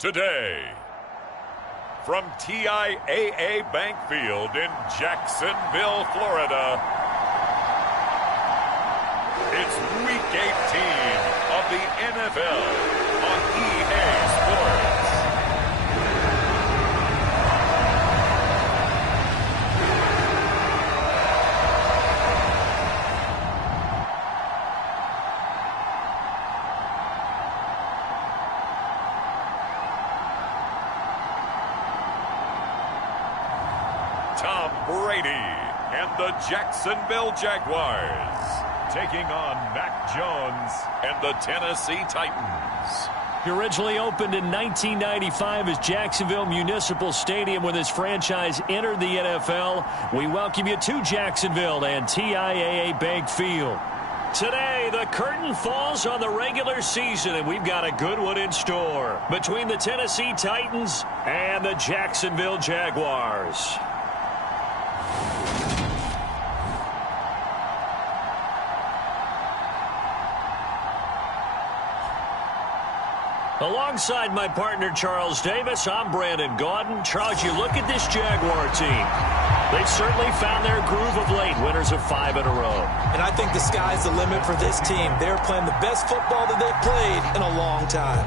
today. From TIAA Bank Field in Jacksonville, Florida, it's Week 18 of the NFL on EA Sports. Tom Brady and the Jacksonville Jaguars taking on Mac Jones and the Tennessee Titans. He originally opened in 1995 as Jacksonville Municipal Stadium when this franchise entered the NFL. We welcome you to Jacksonville and TIAA Bank Field. Today, the curtain falls on the regular season, and we've got a good one in store between the Tennessee Titans and the Jacksonville Jaguars. Alongside my partner, Charles Davis, I'm Brandon Gaudin. Charles, you look at this Jaguar team. They've certainly found their groove of late, winners of 5 in a row. And I think the sky's the limit for this team. They're playing the best football that they've played in a long time.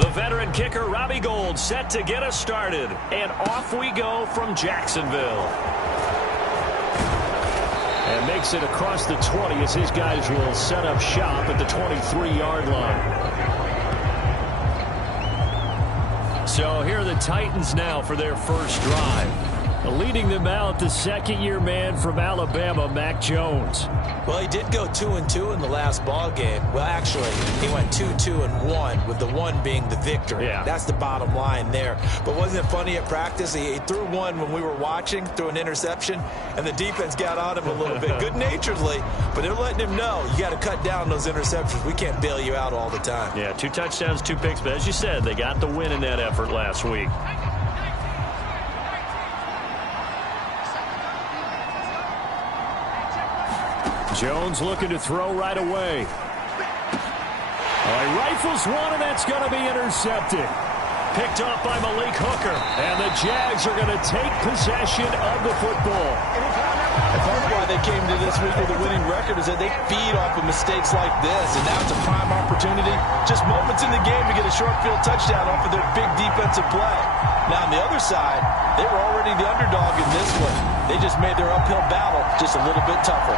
The veteran kicker, Robbie Gould, set to get us started. And off we go from Jacksonville. And makes it across the 20 as his guys will set up shop at the 23-yard line. So here are the Titans now for their first drive. Leading them out, the second-year man from Alabama, Mac Jones. Well, he did go 2-2 in the last ball game. Well, actually, he went 2-2-1, with the 1 being the victory. Yeah. That's the bottom line there. But wasn't it funny at practice? He threw one when we were watching, threw an interception, and the defense got on him a little bit, good-naturedly. But they're letting him know, you got to cut down those interceptions. We can't bail you out all the time. Yeah, 2 touchdowns, 2 picks. But as you said, they got the win in that effort last week. Jones looking to throw right away. He rifles one, and that's going to be intercepted. Picked up by Malik Hooker, and the Jags are going to take possession of the football. And part of why they came to this week with a winning record is that they feed off of mistakes like this, and now it's a prime opportunity, just moments in the game to get a short field touchdown off of their big defensive play. Now on the other side, they were already the underdog in this one. They just made their uphill battle just a little bit tougher.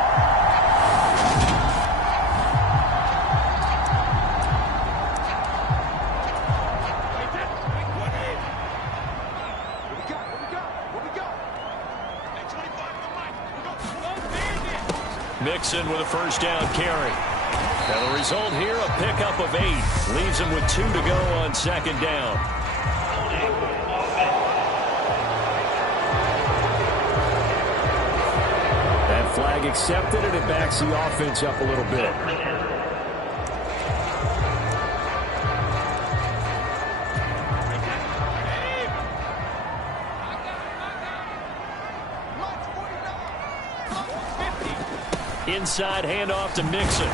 Mixon with a first down carry. And the result here, a pickup of 8. Leaves him with 2 to go on second down. That flag accepted, and it backs the offense up a little bit. Inside handoff to Mixon.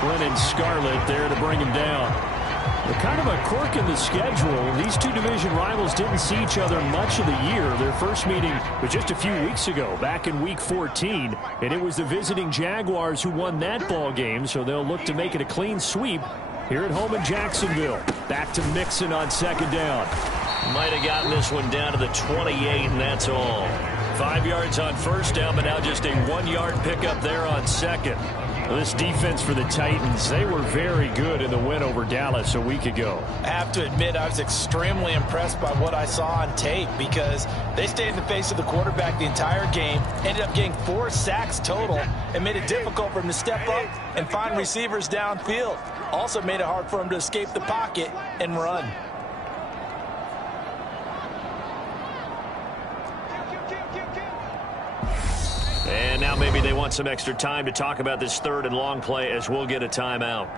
Brennan Scarlett there to bring him down. Kind of a quirk in the schedule. These two division rivals didn't see each other much of the year. Their first meeting was just a few weeks ago, back in Week 14. And it was the visiting Jaguars who won that ball game, so they'll look to make it a clean sweep here at home in Jacksonville. Back to Mixon on second down. Might have gotten this one down to the 28, and that's all. 5 yards on first down, but now just a 1-yard pickup there on second. This defense for the Titans, they were very good in the win over Dallas a week ago. I have to admit, I was extremely impressed by what I saw on tape because they stayed in the face of the quarterback the entire game, ended up getting 4 sacks total, and made it difficult for him to step up and find receivers downfield. Also made it hard for him to escape the pocket and run. And now maybe they want some extra time to talk about this third and long play as we'll get a timeout.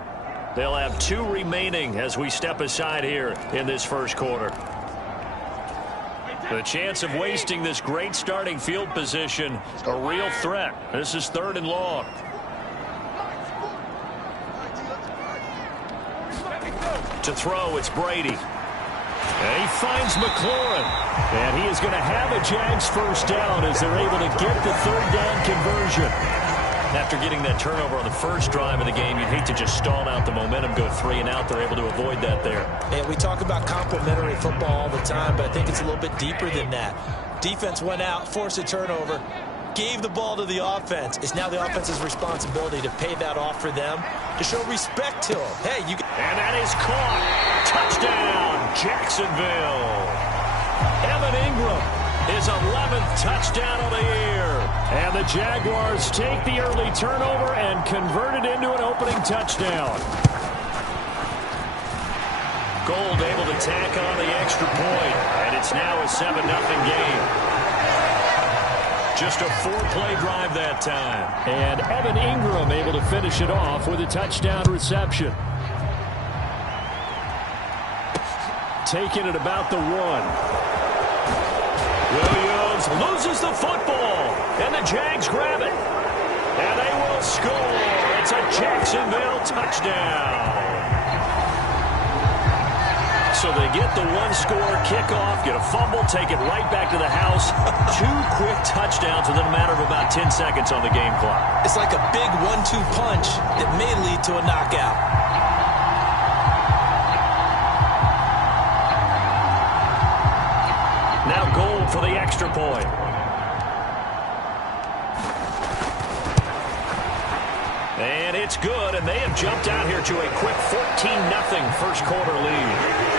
They'll have 2 remaining as we step aside here in this first quarter. The chance of wasting this great starting field position, a real threat. This is third and long. To throw, it's Brady. And he finds McLaurin. And he is going to have a Jags first down as they're able to get the third down conversion. After getting that turnover on the first drive of the game, you'd hate to just stall out the momentum, go 3 and out. They're able to avoid that there. And we talk about complementary football all the time, but I think it's a little bit deeper than that. Defense went out, forced a turnover, gave the ball to the offense. It's now the offense's responsibility to pay that off for them, to show respect to them. Hey, you. And that is caught. Touchdown, Jacksonville. Evan Ingram, his 11th touchdown of the year. And the Jaguars take the early turnover and convert it into an opening touchdown. Gold able to tack on the extra point, and it's now a 7-0 game. Just a 4-play drive that time. And Evan Ingram able to finish it off with a touchdown reception. Taking it about the 1. Williams loses the football, and the Jags grab it. And they will score. It's a Jacksonville touchdown. So they get the 1-score kickoff, get a fumble, take it right back to the house. 2 quick touchdowns within a matter of about 10 seconds on the game clock. It's like a big 1-2 punch that may lead to a knockout. Now Gold for the extra point. And it's good, and they have jumped out here to a quick 14-0 first quarter lead.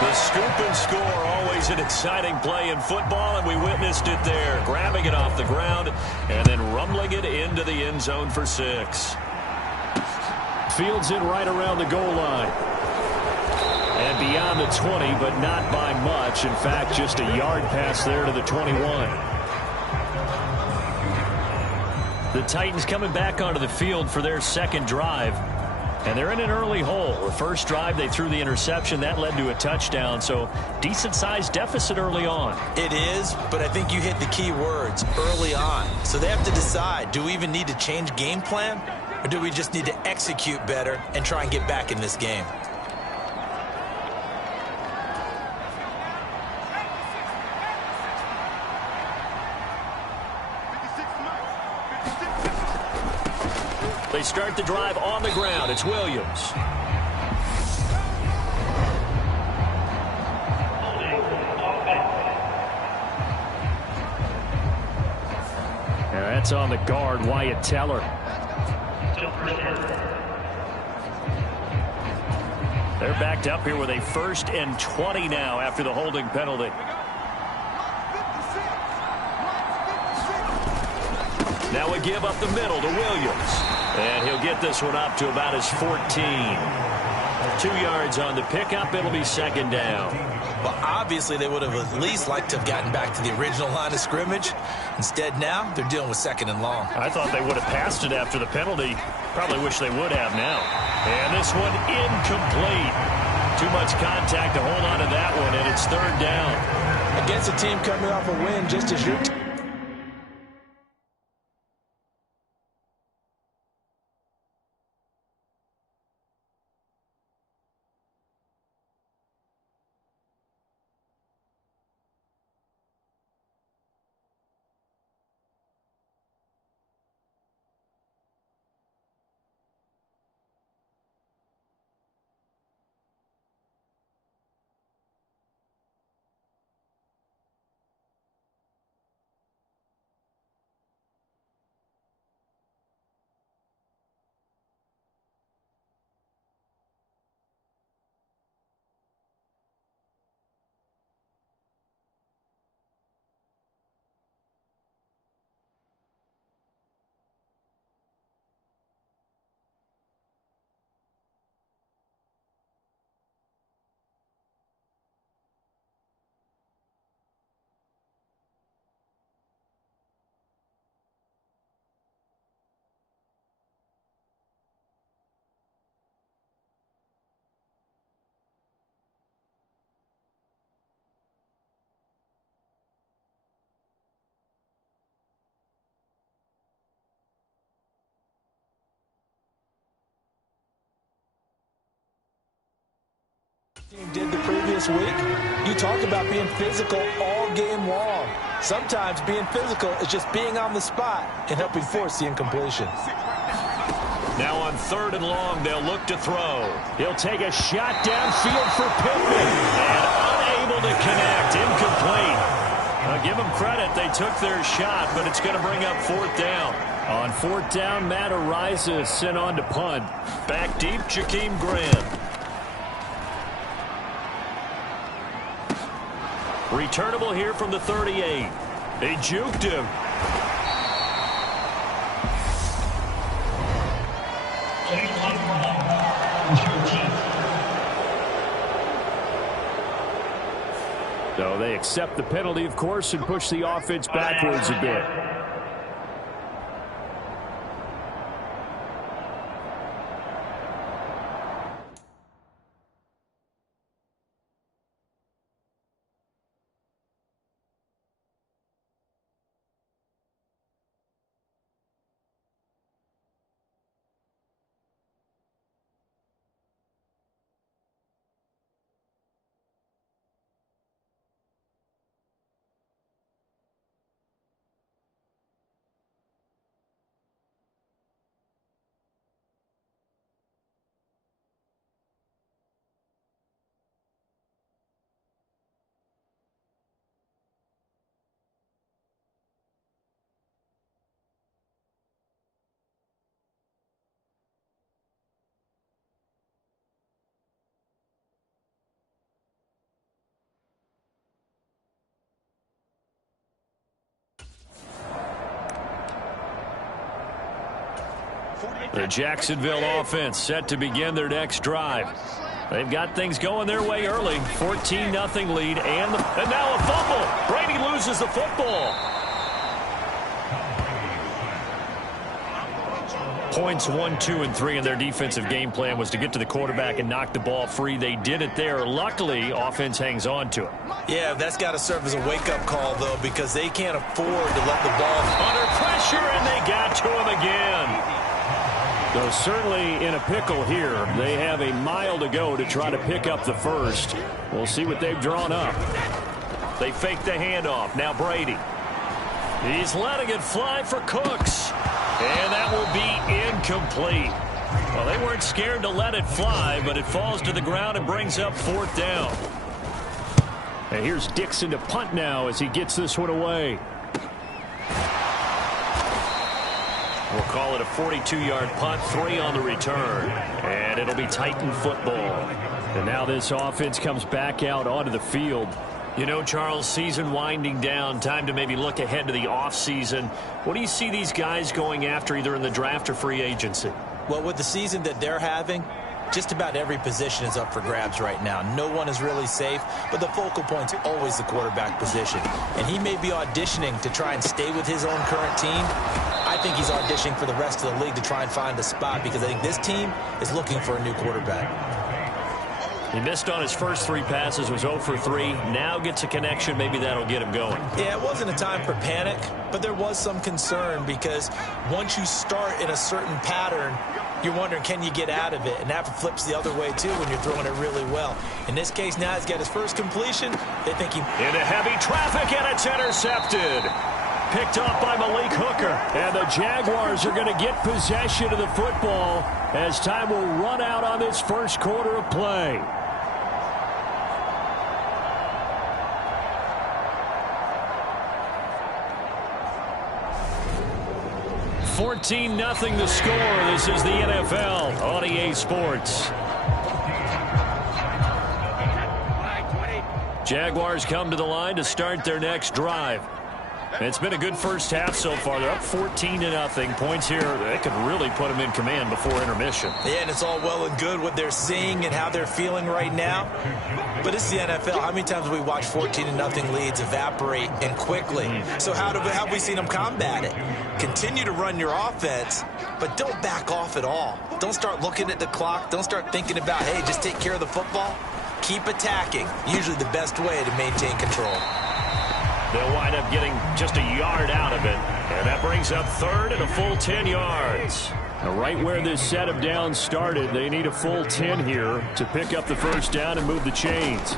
The scoop and score, always an exciting play in football, and we witnessed it there. Grabbing it off the ground and then rumbling it into the end zone for 6. Fields it right around the goal line. And beyond the 20, but not by much. In fact, just a yard pass there to the 21. The Titans coming back onto the field for their second drive. And they're in an early hole. The first drive, they threw the interception. That led to a touchdown. So decent-sized deficit early on. It is, but I think you hit the key words, early on. So they have to decide, do we even need to change game plan? Or do we just need to execute better and try and get back in this game? They start the drive on the ground. It's Williams. Now that's on the guard, Wyatt Teller. They're backed up here with a 1st and 20 now after the holding penalty. Now we give up the middle to Williams. And he'll get this one up to about his 14. 2 yards on the pickup. It'll be second down. Well, obviously they would have at least liked to have gotten back to the original line of scrimmage. Instead now they're dealing with 2nd and long. I thought they would have passed it after the penalty. Probably wish they would have now. And this one incomplete. Too much contact to hold on to that one, and it's 3rd down. Against a team coming off a win just as your team. Did the previous week. You talk about being physical all game long. Sometimes being physical is just being on the spot and helping force the incompletion. Now on 3rd and long, they'll look to throw. He'll take a shot downfield for Pittman. And unable to connect. Incomplete. Give them credit. They took their shot, but it's going to bring up 4th down. On 4th down, Matt Ariza is sent on to punt. Back deep, Jakeem Grant. Returnable here from the 38. They juked him. So they accept the penalty, of course, and push the offense backwards a bit. The Jacksonville offense set to begin their next drive. They've got things going their way early. 14-0 lead, and now a fumble. Brady loses the football. Points 1, 2, and 3 in their defensive game plan was to get to the quarterback and knock the ball free. They did it there. Luckily, offense hangs on to it. Yeah, that's got to serve as a wake-up call, though, because they can't afford to let the ball under pressure, and they got to him again. So certainly in a pickle here. They have a mile to go to try to pick up the first. We'll see what they've drawn up. They fake the handoff. Now Brady. He's letting it fly for Cooks. And that will be incomplete. Well, they weren't scared to let it fly, but it falls to the ground and brings up 4th down. And here's Dixon to punt now as he gets this one away. We'll call it a 42-yard punt, 3 on the return. And it'll be Titan football. And now this offense comes back out onto the field. You know, Charles, season winding down, time to maybe look ahead to the offseason. What do you see these guys going after either in the draft or free agency? Well, with the season that they're having, just about every position is up for grabs right now. No one is really safe, but the focal point's always the quarterback position. And he may be auditioning to try and stay with his own current team. I think he's auditioning for the rest of the league to try and find a spot because I think this team is looking for a new quarterback. He missed on his first 3 passes, was 0 for 3. Now gets a connection. Maybe that'll get him going. Yeah, it wasn't a time for panic, but there was some concern because once you start in a certain pattern, you're wondering, can you get out of it? And that flips the other way, too, when you're throwing it really well. In this case, now he's got his first completion. They think he... Into heavy traffic, and it's intercepted. Picked off by Malik Hooker. And the Jaguars are going to get possession of the football as time will run out on this first quarter of play. 14-0 the score. This is the NFL on EA Sports. Jaguars come to the line to start their next drive. It's been a good first half so far. They're up 14-0. Points here, they could really put them in command before intermission. Yeah, and it's all well and good what they're seeing and how they're feeling right now. But it's the NFL. How many times have we watched 14-0 leads evaporate and quickly? So how have we seen them combat it? Continue to run your offense, but don't back off at all. Don't start looking at the clock. Don't start thinking about, hey, just take care of the football. Keep attacking. Usually the best way to maintain control. They'll wind up getting just a yard out of it. And that brings up third and a full 10 yards. Now, right where this set of downs started, they need a full 10 here to pick up the first down and move the chains.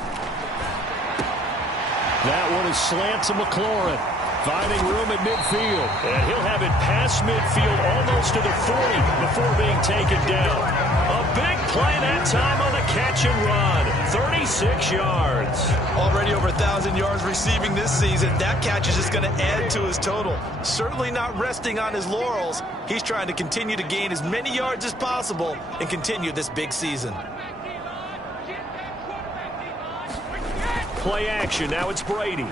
That one is slant to McLaurin, finding room at midfield. And he'll have it past midfield almost to the 40 before being taken down. A big play that time on the catch and run. 36 yards. Already over 1,000 yards receiving this season. That catch is just going to add to his total. Certainly not resting on his laurels. He's trying to continue to gain as many yards as possible and continue this big season. Play action. Now it's Brady.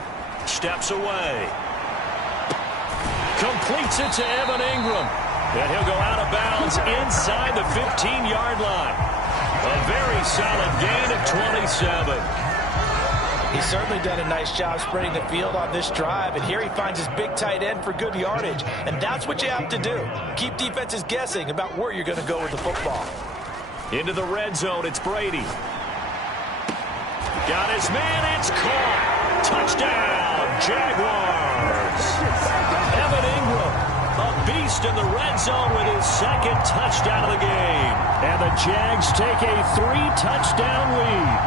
Steps away. Completes it to Evan Ingram. And he'll go out of bounds inside the 15-yard line. A very solid gain of 27. He's certainly done a nice job spreading the field on this drive, and here he finds his big tight end for good yardage, and that's what you have to do. Keep defenses guessing about where you're going to go with the football. Into the red zone, it's Brady. Got his man, it's caught. Touchdown, Jaguars. Evan Ingram, a beast in the red zone with his second touchdown of the game. And the Jags take a 3-touchdown lead.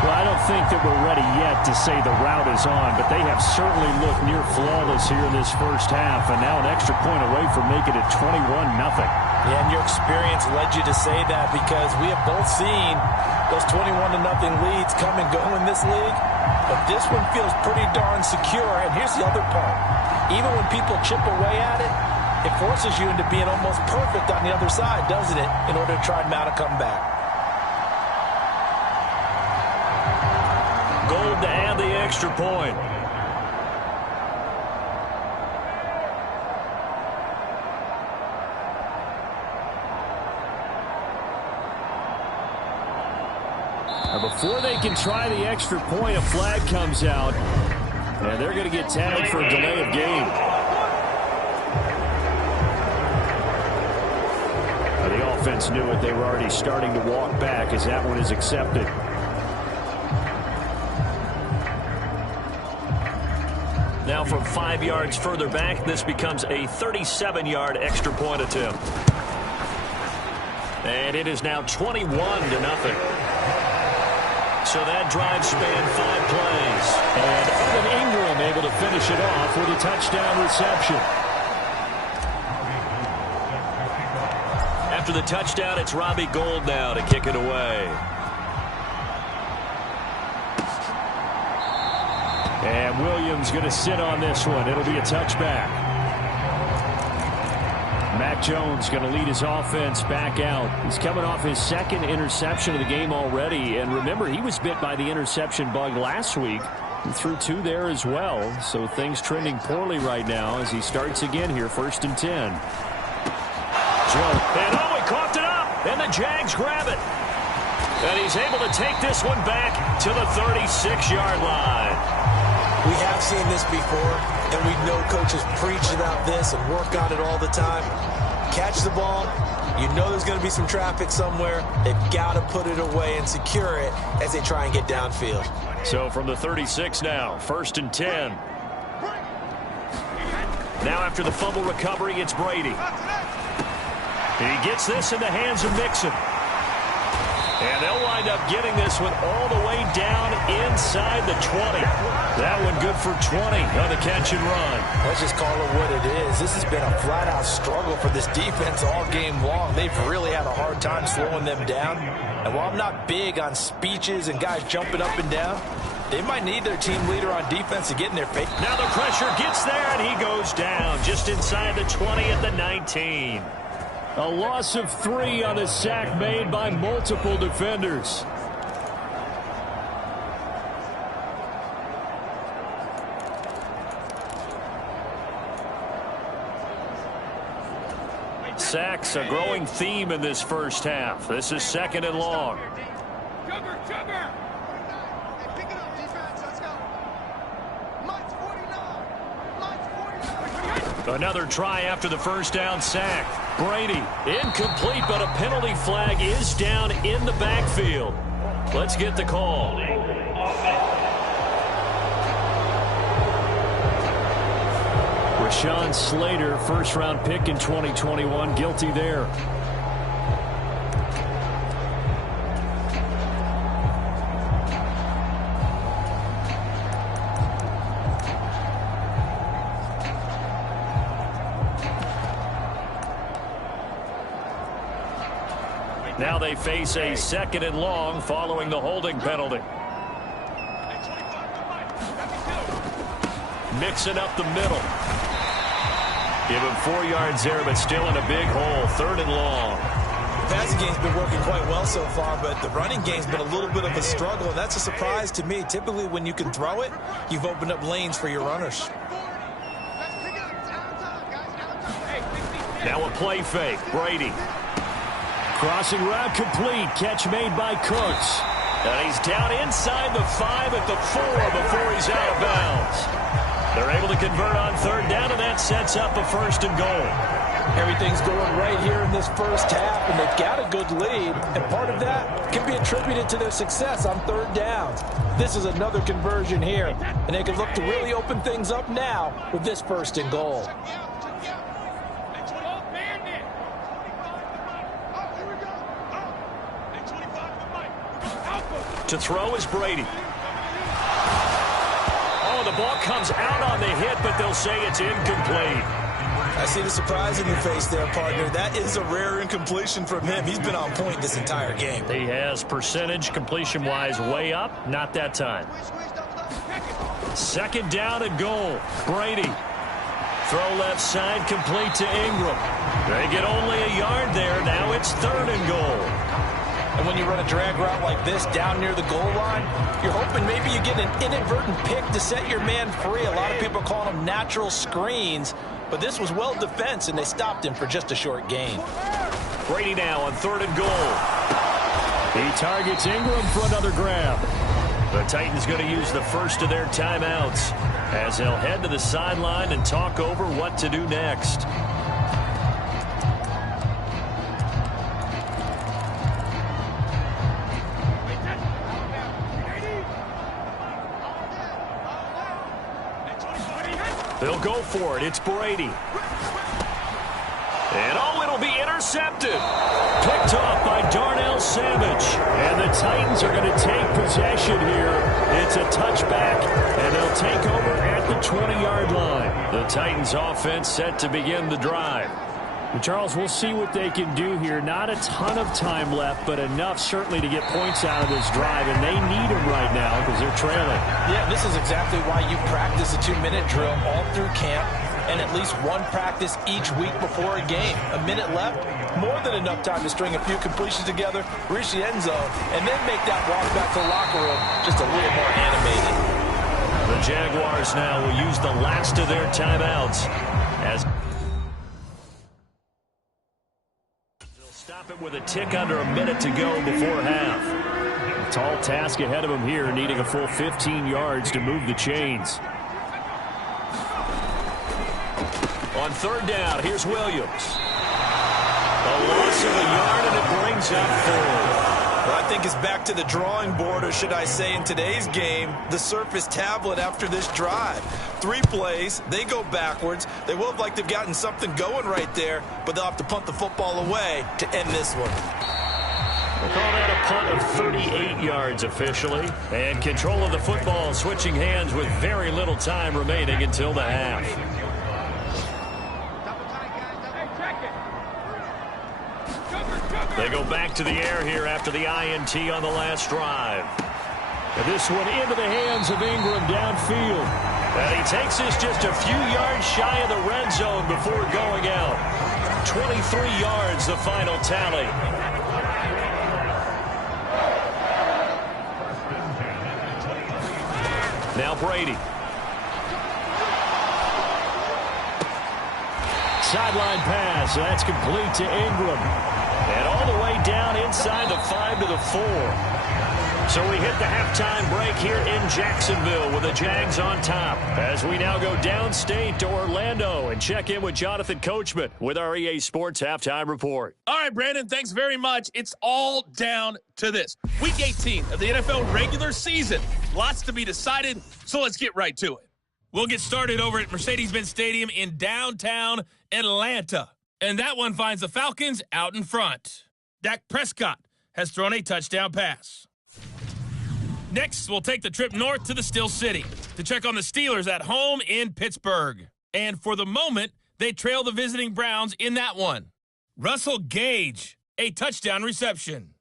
Well, I don't think that we're ready yet to say the route is on, but they have certainly looked near flawless here in this first half, and now an extra point away from making it 21-0. Yeah, and your experience led you to say that, because we have both seen those 21-0 leads come and go in this league, but this one feels pretty darn secure. And here's the other part. Even when people chip away at it, it forces you into being almost perfect on the other side, doesn't it, in order to try and mount a comeback. Gold to add the extra point. Now before they can try the extra point, a flag comes out, and they're going to get tagged for a delay of game. Now the offense knew it. They were already starting to walk back as that one is accepted. Now from 5 yards further back, this becomes a 37-yard extra point attempt. And it is now 21-0. So that drive spanned 5 plays. And Evan Ingram able to finish it off with a touchdown reception. After the touchdown, it's Robbie Gould now to kick it away. And Williams going to sit on this one. It'll be a touchback. Mac Jones going to lead his offense back out. He's coming off his second interception of the game already. And remember, he was bit by the interception bug last week. He threw 2 there as well. So things trending poorly right now as he starts again here, 1st and 10. Joe. And he coughed it up. And the Jags grab it. And he's able to take this one back to the 36-yard line. We have seen this before, and we know coaches preach about this and work on it all the time. Catch the ball. You know there's going to be some traffic somewhere. They've got to put it away and secure it as they try and get downfield. So from the 36 now, 1st and 10. Now after the fumble recovery, it's Brady. He gets this in the hands of Mixon. And they'll wind up getting this one all the way down inside the 20. That one good for 20 on the catch and run. Let's just call it what it is. This has been a flat-out struggle for this defense all game long. They've really had a hard time slowing them down. And while I'm not big on speeches and guys jumping up and down, they might need their team leader on defense to get in their face. Now the pressure gets there, and he goes down just inside the 20 at the 19. A loss of 3 on a sack made by multiple defenders. Sacks, a growing theme in this first half. This is 2nd and long. Another try after the first down sack. Brady, incomplete, but a penalty flag is down in the backfield. Let's get the call. Rashawn Slater, first-round pick in 2021, guilty there. Now they face a 2nd and long following the holding penalty. Mixing up the middle. Give him 4 yards there, but still in a big hole. 3rd and long. The passing game's been working quite well so far, but the running game's been a little bit of a struggle, and that's a surprise to me. Typically, when you can throw it, you've opened up lanes for your runners. Now a play fake. Brady. Crossing route complete. Catch made by Cooks. And he's down inside the 5 at the 4 before he's out of bounds. They're able to convert on 3rd down, and that sets up a 1st and goal. Everything's going right here in this first half, and they've got a good lead, and part of that can be attributed to their success on 3rd downs. This is another conversion here, and they can look to really open things up now with this 1st and goal. To throw is Brady. Oh, the ball comes out on the hit, but they'll say it's incomplete. I see the surprise in your face there, partner. That is a rare incompletion from him. He's been on point this entire game. He has percentage completion-wise way up. Not that time. 2nd down and goal. Brady. Throw left side, complete to Ingram. They get only a yard there. Now it's 3rd and goal. And when you run a drag route like this down near the goal line, you're hoping maybe you get an inadvertent pick to set your man free. A lot of people call them natural screens, but this was well defense, and they stopped him for just a short gain. Brady now on 3rd and goal. He targets Ingram for another grab. The Titans going to use the first of their timeouts as they'll head to the sideline and talk over what to do next. They'll go for it. It's Brady. And oh, it'll be intercepted. Picked off by Darnell Savage. And the Titans are going to take possession here. It's a touchback, and they'll take over at the 20-yard line. The Titans offense set to begin the drive. And Charles, we'll see what they can do here. Not a ton of time left, but enough certainly to get points out of this drive, and they need them right now because they're trailing. Yeah, this is exactly why you practice a 2-minute drill all through camp and at least one practice each week before a game. A minute left, more than enough time to string a few completions together, reach the end zone, and then make that walk back to the locker room just a little more animated. The Jaguars now will use the last of their timeouts as stop it with a tick under a minute to go before half. A tall task ahead of him here, needing a full 15 yards to move the chains. On 3rd down, here's Williams. A loss of a yard, and it brings up 4th. Well, I think it's back to the drawing board, or should I say in today's game, the Surface tablet after this drive. 3 plays, they go backwards. They will have liked to have gotten something going right there, but they'll have to punt the football away to end this one. We'll call that a punt of 38 yards officially. And control of the football switching hands with very little time remaining until the half. They go back to the air here after the INT on the last drive. And this one into the hands of Ingram downfield. And he takes this just a few yards shy of the red zone before going out. 23 yards, the final tally. Now Brady. Sideline pass. That's complete to Ingram. And all the way down inside the 5 to the 4. So we hit the halftime break here in Jacksonville with the Jags on top. As we now go downstate to Orlando and check in with Jonathan Coachman with our EA Sports Halftime Report. All right, Brandon, thanks very much. It's all down to this. Week 18 of the NFL regular season. Lots to be decided, so let's get right to it. We'll get started over at Mercedes-Benz Stadium in downtown Atlanta. And that one finds the Falcons out in front. Dak Prescott has thrown a touchdown pass. Next, we'll take the trip north to the Steel City to check on the Steelers at home in Pittsburgh. And for the moment, they trail the visiting Browns in that one. Russell Gage, a touchdown reception.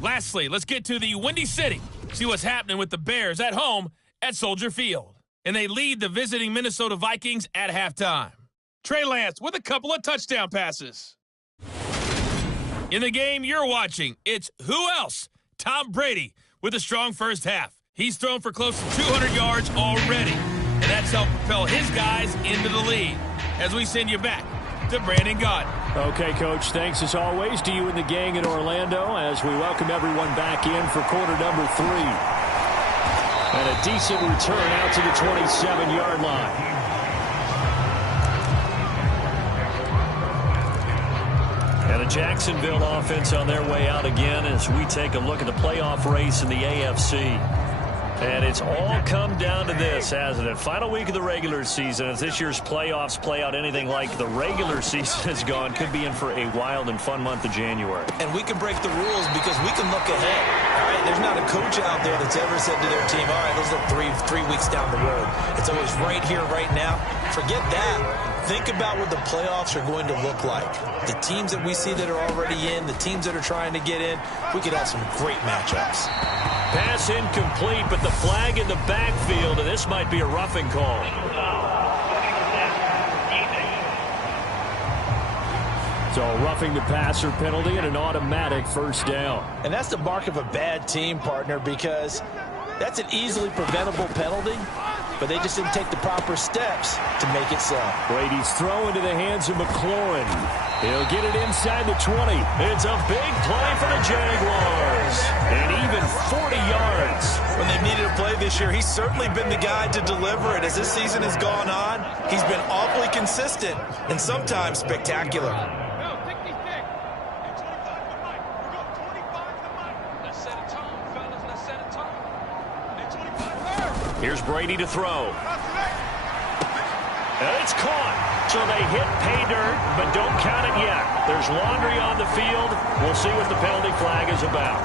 Lastly, let's get to the Windy City, see what's happening with the Bears at home at Soldier Field. And they lead the visiting Minnesota Vikings at halftime. Trey Lance with a couple of touchdown passes. In the game you're watching, it's who else? Tom Brady with a strong first half. He's thrown for close to 200 yards already, and that's helped propel his guys into the lead. As we send you back to Brandon Gaudin. Okay, Coach, thanks as always to you and the gang in Orlando as we welcome everyone back in for quarter number 3. And a decent return out to the 27-yard line. And a Jacksonville offense on their way out again as we take a look at the playoff race in the AFC. And it's all come down to this, hasn't it? Final week of the regular season. As this year's playoffs play out anything like the regular season has gone, could be in for a wild and fun month of January. And we can break the rules because we can look ahead. All right, there's not a coach out there that's ever said to their team, all right, let's look three weeks down the road. It's always right here, right now. Forget that. Think about what the playoffs are going to look like. The teams that we see that are already in, the teams that are trying to get in, we could have some great matchups. Pass incomplete, but the flag in the backfield, and this might be a roughing call. So roughing the passer penalty and an automatic first down. And that's the mark of a bad team, partner, because that's an easily preventable penalty, but they just didn't take the proper steps to make it so. Brady's throw into the hands of McLaurin. He'll get it inside the 20. It's a big play for the Jaguars. And even 40 yards. When they've needed a play this year, he's certainly been the guy to deliver it. As this season has gone on, he's been awfully consistent and sometimes spectacular. Here's Brady to throw. And it's caught. So they hit pay dirt, but don't count it yet. There's laundry on the field. We'll see what the penalty flag is about.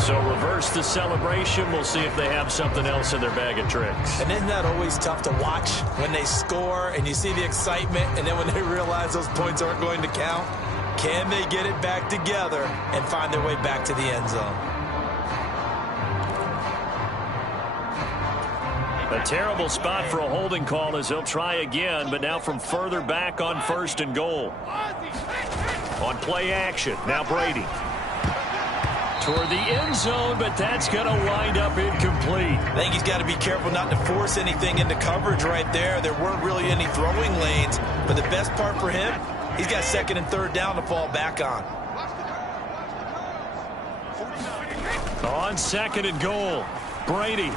So reverse the celebration. We'll see if they have something else in their bag of tricks. And isn't that always tough to watch when they score and you see the excitement, and then when they realize those points aren't going to count? Can they get it back together and find their way back to the end zone? A terrible spot for a holding call as they'll try again, but now from further back on 1st and goal. On play action, now Brady. Toward the end zone, but that's going to wind up incomplete. I think he's got to be careful not to force anything into coverage right there. There weren't really any throwing lanes, but the best part for him, he's got 2nd and 3rd down to fall back on. On 2nd and goal, Brady.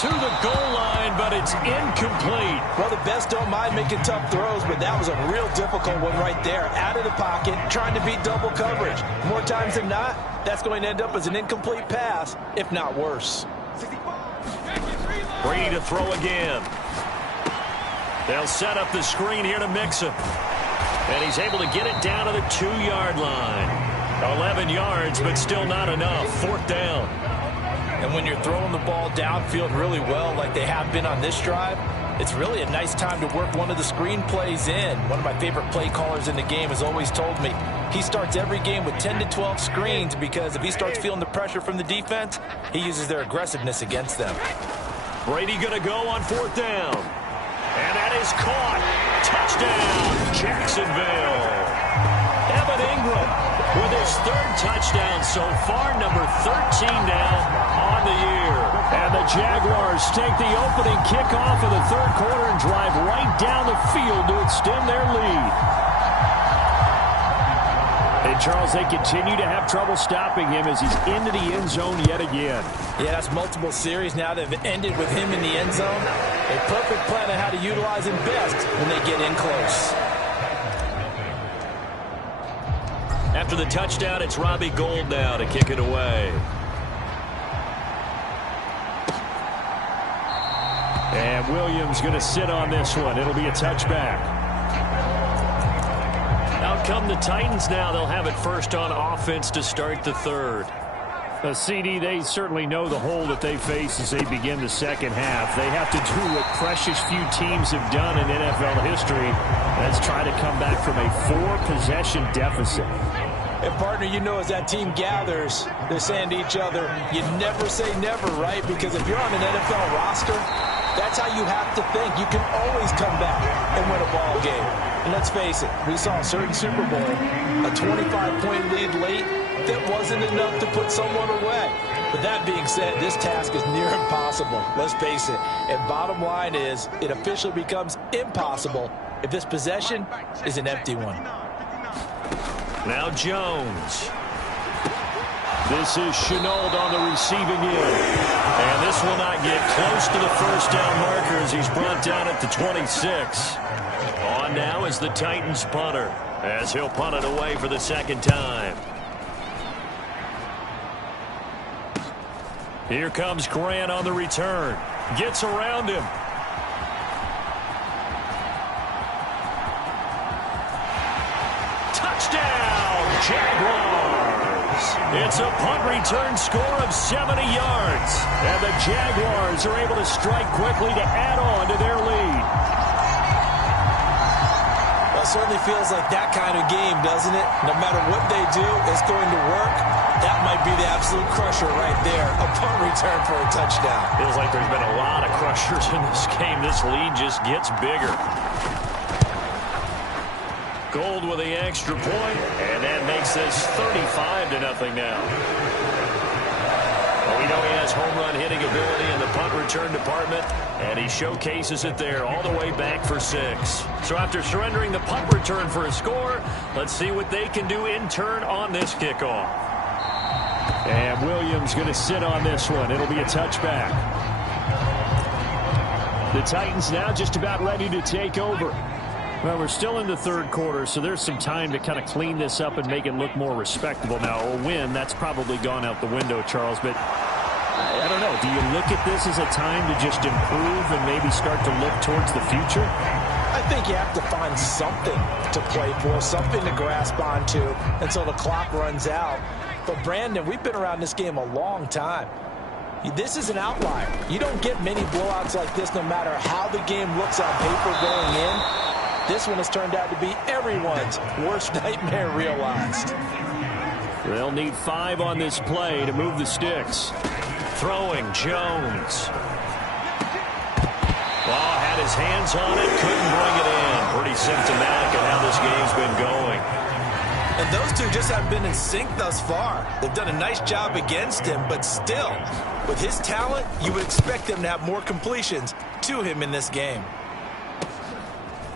To the goal line, but it's incomplete. Well, the best don't mind making tough throws, but that was a real difficult one right there. Out of the pocket, trying to beat double coverage. More times than not, that's going to end up as an incomplete pass, if not worse. Brady to throw again. They'll set up the screen here to Mixon. And he's able to get it down to the 2-yard line. 11 yards, but still not enough. 4th down. And when you're throwing the ball downfield really well like they have been on this drive, it's really a nice time to work one of the screen plays in. One of my favorite play callers in the game has always told me he starts every game with 10 to 12 screens because if he starts feeling the pressure from the defense, he uses their aggressiveness against them. Brady going to go on 4th down. And that is caught. Touchdown, Jacksonville. Evan Ingram with his 3rd touchdown so far, number 13 now on the year. And the Jaguars take the opening kickoff of the 3rd quarter and drive right down the field to extend their lead. And, Charles, they continue to have trouble stopping him as he's into the end zone yet again. Yeah, that's multiple series now that have ended with him in the end zone. A perfect plan on how to utilize him best when they get in close. After the touchdown, it's Robbie Gould now to kick it away. And Williams going to sit on this one. It'll be a touchback. Out come the Titans now. They'll have it first on offense to start the third. CD, they certainly know the hole that they face as they begin the second half. They have to do what precious few teams have done in NFL history. That's try to come back from a 4-possession deficit. And, partner, you know as that team gathers, they're saying to each other, you never say never, right? Because if you're on an NFL roster, that's how you have to think. You can always come back and win a ball game. And let's face it, we saw a certain Super Bowl, a 25-point lead late, that wasn't enough to put someone away. But that being said, this task is near impossible. Let's face it. And bottom line is, it officially becomes impossible if this possession is an empty one. Now Jones. This is Chenault on the receiving end. And this will not get close to the first down marker as he's brought down at the 26. On now is the Titans punter as he'll punt it away for the second time. Here comes Grant on the return. Gets around him. Touchdown, Jaguars. It's a punt return score of 70 yards. And the Jaguars are able to strike quickly to add on to their lead. Well, it certainly feels like that kind of game, doesn't it? No matter what they do, it's going to work. That might be the absolute crusher right there. A punt return for a touchdown. Feels like there's been a lot of crushers in this game. This lead just gets bigger. Gould with the extra point, and that makes this 35-0 now. Well, we know he has home run hitting ability in the punt return department, and he showcases it there all the way back for 6. So after surrendering the punt return for a score, let's see what they can do in turn on this kickoff. And Williams going to sit on this one. It'll be a touchback. The Titans now just about ready to take over. Well, we're still in the third quarter, so there's some time to kind of clean this up and make it look more respectable. Now, a win, that's probably gone out the window, Charles, but I don't know. Do you look at this as a time to just improve and maybe start to look towards the future? I think you have to find something to play for, something to grasp onto until the clock runs out. But, Brandon, we've been around this game a long time. This is an outlier. You don't get many blowouts like this no matter how the game looks on paper going in. This one has turned out to be everyone's worst nightmare realized. They'll need 5 on this play to move the sticks. Throwing Jones. Well, had his hands on it, couldn't bring it in. Pretty symptomatic of how this game's been going. And those two just haven't been in sync thus far. They've done a nice job against him, but still, with his talent, you would expect him to have more completions to him in this game.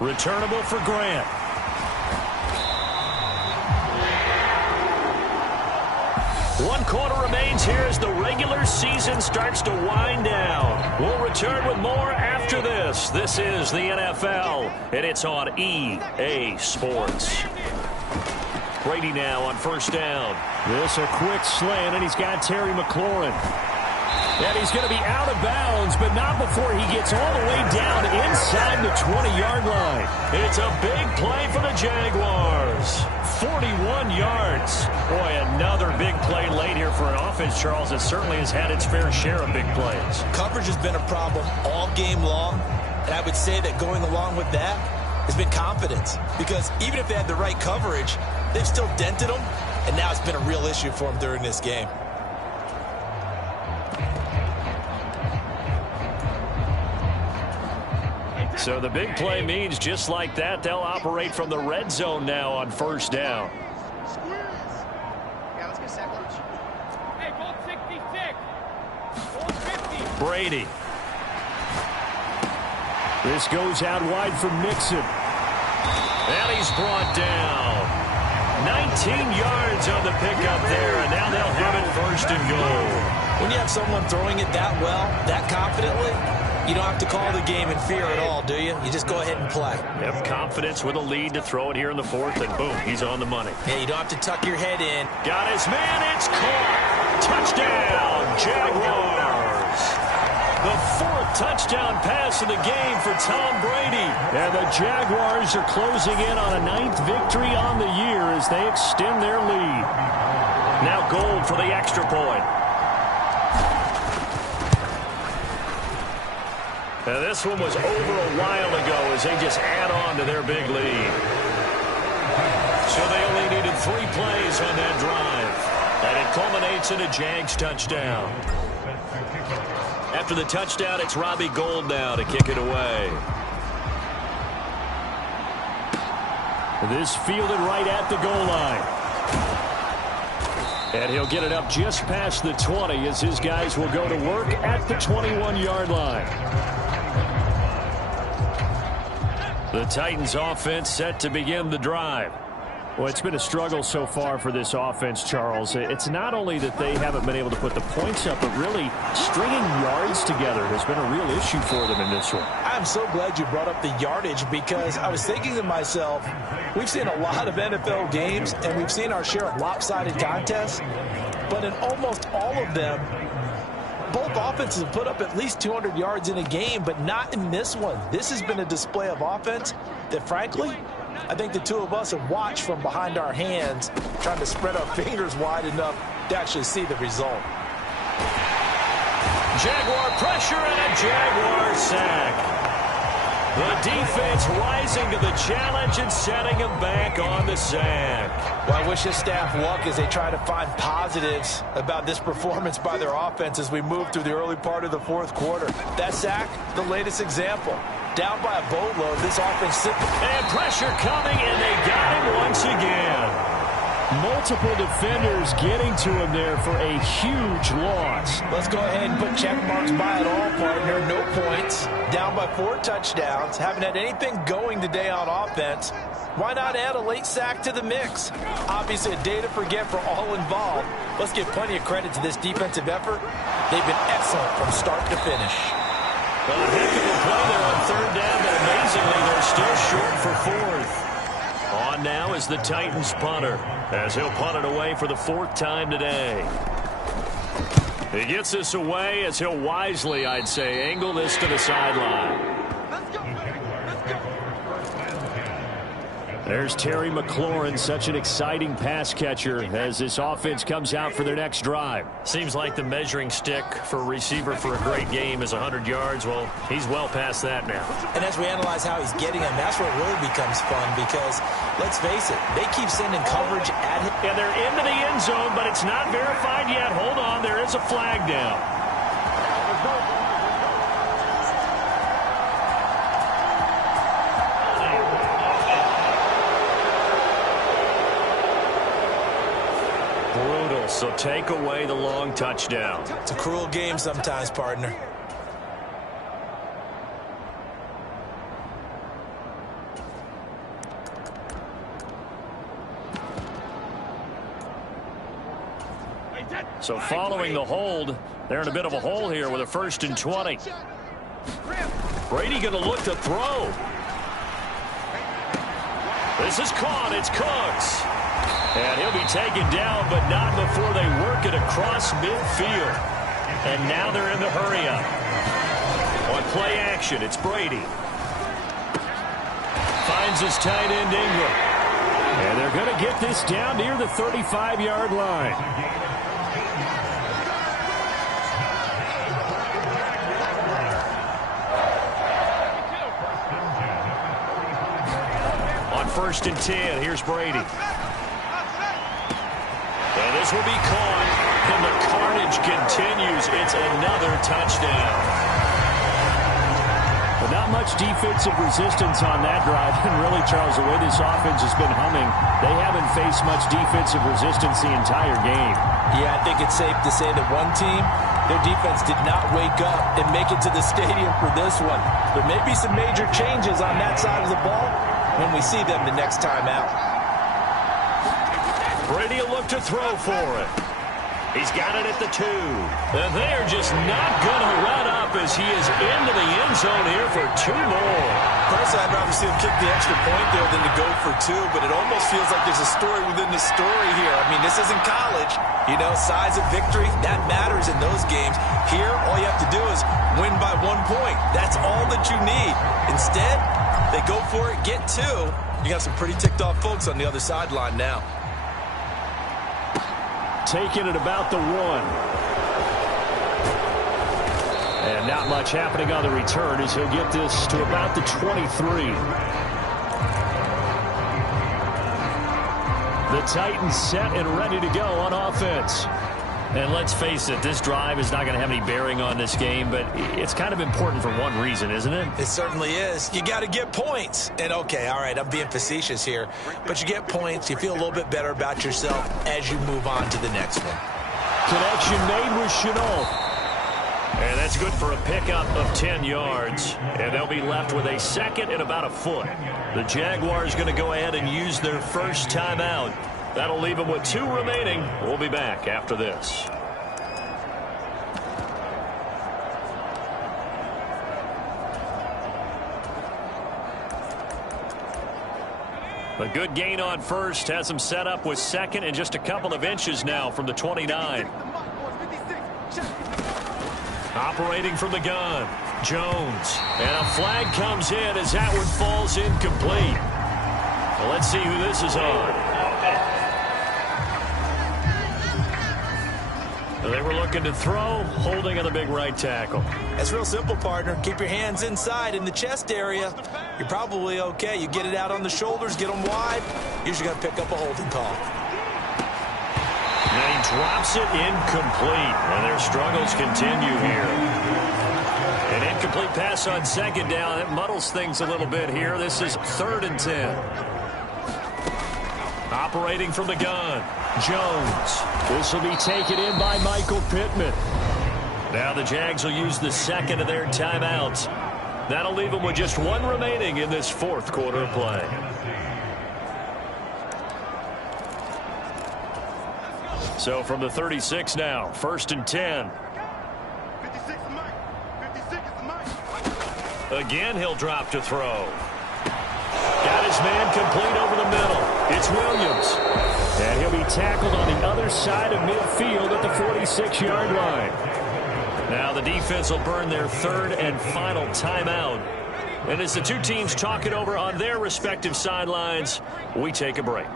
Returnable for Grant. One quarter remains here as the regular season starts to wind down. We'll return with more after this. This is the NFL, and it's on EA Sports. Brady now on first down. This a quick slant, and he's got Terry McLaurin. And he's going to be out of bounds, but not before he gets all the way down inside the 20-yard line. It's a big play for the Jaguars. 41 yards. Boy, another big play late here for an offense, Charles, that certainly has had its fair share of big plays. Coverage has been a problem all game long, and I would say that going along with that has been confidence. Because even if they had the right coverage, they've still dented them, and now it's been a real issue for them during this game. So the big play means just like that, they'll operate from the red zone now on first down. Brady. This goes out wide for Mixon. And he's brought down. 19 yards on the pickup there, and now they'll have it first and goal. When you have someone throwing it that well, that confidently, You don't have to call the game in fear at all, do you? You just go ahead and play. Have confidence with a lead to throw it here in the fourth, and boom, he's on the money. Yeah, you don't have to tuck your head in. Got his man, it's caught. Touchdown, Jaguars. The fourth touchdown pass of the game for Tom Brady. And the Jaguars are closing in on a 9th victory on the year as they extend their lead. Now Gold for the extra point. Now this one was over a while ago as they just add on to their big lead. So they only needed 3 plays on that drive. And it culminates in a Jags touchdown. After the touchdown, it's Robbie Gould now to kick it away. This fielded right at the goal line. And he'll get it up just past the 20 as his guys will go to work at the 21-yard line. The Titans offense set to begin the drive. Well, it's been a struggle so far for this offense, Charles. It's not only that they haven't been able to put the points up, but really stringing yards together has been a real issue for them in this one. I'm so glad you brought up the yardage because I was thinking to myself, we've seen a lot of NFL games and we've seen our share of lopsided contests, but in almost all of them, both offenses have put up at least 200 yards in a game, but not in this one. This has been a display of offense that, frankly, I think the two of us have watched from behind our hands, trying to spread our fingers wide enough to actually see the result. Jaguar pressure and a Jaguar sack. The defense rising to the challenge and setting him back on the sack. Well, I wish his staff luck as they try to find positives about this performance by their offense as we move through the early part of the fourth quarter. That sack, the latest example. Down by a boatload, this offense simply... And pressure coming, and they got him once again. Multiple defenders getting to him there for a huge loss. Let's go ahead and put check marks by it all, partner. No points. Down by 4 touchdowns. Haven't had anything going today on offense. Why not add a late sack to the mix? Obviously a day to forget for all involved. Let's give plenty of credit to this defensive effort. They've been excellent from start to finish. Well, a heck of a play there on 3rd down, but amazingly they're still short for 4th. On now is the Titans punter, as he'll punt it away for the 4th time today. He gets this away as he'll wisely, I'd say, angle this to the sideline. There's Terry McLaurin, such an exciting pass catcher as this offense comes out for their next drive. Seems like the measuring stick for a receiver for a great game is 100 yards. Well, he's well past that now. And as we analyze how he's getting them, that's where it really becomes fun because, let's face it, they keep sending coverage at him. And they're into the end zone, but it's not verified yet. Hold on, there is a flag down. So take away the long touchdown. It's a cruel game sometimes, partner. So following the hold, they're in a bit of a hole here with a 1st and 20. Brady going to look to throw. This is caught. It's Cooks. And he'll be taken down, but not before they work it across midfield. And now they're in the hurry-up. On play action, it's Brady. Finds his tight end, Ingram. And they're going to get this down near the 35-yard line. On 1st and 10, here's Brady. And this will be caught, and the carnage continues. It's another touchdown. But not much defensive resistance on that drive. And really, Charles, the way this offense has been humming, they haven't faced much defensive resistance the entire game. Yeah, I think it's safe to say that one team, their defense did not wake up and make it to the stadium for this one. There may be some major changes on that side of the ball when we see them the next time out. Brady will look to throw for it. He's got it at the 2. And they're just not going to let up as he is into the end zone here for 2 more. Personally, I'd rather see him kick the extra point there than to go for 2, but it almost feels like there's a story within the story here. I mean, this isn't college. You know, size of victory, that matters in those games. Here, all you have to do is win by 1 point. That's all that you need. Instead, they go for it, get 2. You got some pretty ticked-off folks on the other sideline now. Taking it about the 1. And not much happening on the return as he'll get this to about the 23. The Titans set and ready to go on offense. And let's face it, this drive is not going to have any bearing on this game, but it's kind of important for one reason, isn't it? It certainly is. You got to get points. And, okay, all right, I'm being facetious here, but you get points, you feel a little bit better about yourself as you move on to the next one. Connection made with Chenault. And that's good for a pickup of 10 yards. And they'll be left with a second and about a foot. The Jaguars going to go ahead and use their first timeout. That'll leave them with 2 remaining. We'll be back after this. A good gain on first has them set up with second and just a couple of inches now from the 29. Operating from the gun, Jones. And a flag comes in as that one falls incomplete. Well, let's see who this is on. They were looking to throw, holding on the big right tackle. It's real simple, partner. Keep your hands inside in the chest area. You're probably okay. You get it out on the shoulders, get them wide. Usually got to pick up a holding call. And he drops it incomplete. And their struggles continue here. An incomplete pass on second down. It muddles things a little bit here. This is 3rd and 10. Operating from the gun, Jones. This will be taken in by Michael Pittman. Now the Jags will use the second of their timeouts. That'll leave them with just 1 remaining in this 4th quarter of play. So from the 36 now, 1st and 10. Again, he'll drop to throw. Got his man complete over the middle. It's Williams. And he'll be tackled on the other side of midfield at the 46-yard line. Now the defense will burn their 3rd and final timeout. And as the 2 teams talk it over on their respective sidelines, we take a break.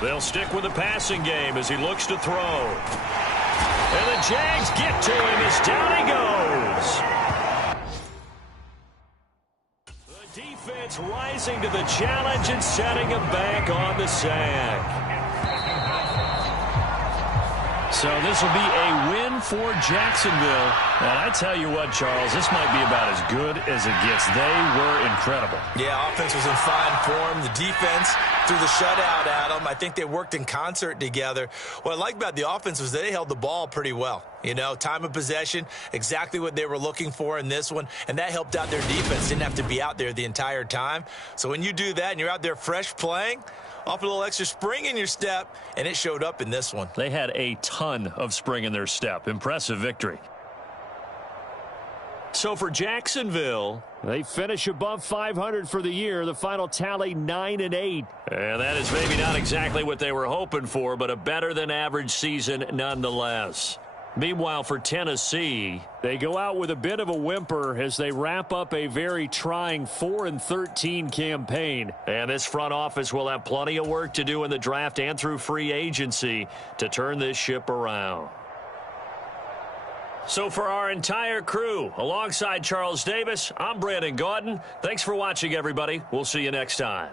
They'll stick with the passing game as he looks to throw. And the Jags get to him as down he goes. Defense rising to the challenge and setting him back on the sack. So this will be a win for Jacksonville. And I tell you what, Charles, this might be about as good as it gets. They were incredible. Yeah, offense was in fine form. The defense threw the shutout at them. I think they worked in concert together. What I like about the offense was they held the ball pretty well. You know, time of possession, exactly what they were looking for in this one, and that helped out their defense. Didn't have to be out there the entire time. So when you do that and you're out there fresh playing, off a little extra spring in your step, and it showed up in this one. They had a ton of spring in their step. Impressive victory. So for Jacksonville, they finish above 500 for the year. The final tally 9-8. And that is maybe not exactly what they were hoping for, but a better than average season nonetheless. Meanwhile, for Tennessee, they go out with a bit of a whimper as they wrap up a very trying 4-13 campaign. And this front office will have plenty of work to do in the draft and through free agency to turn this ship around. So for our entire crew, alongside Charles Davis, I'm Brandon Gaudin. Thanks for watching, everybody. We'll see you next time.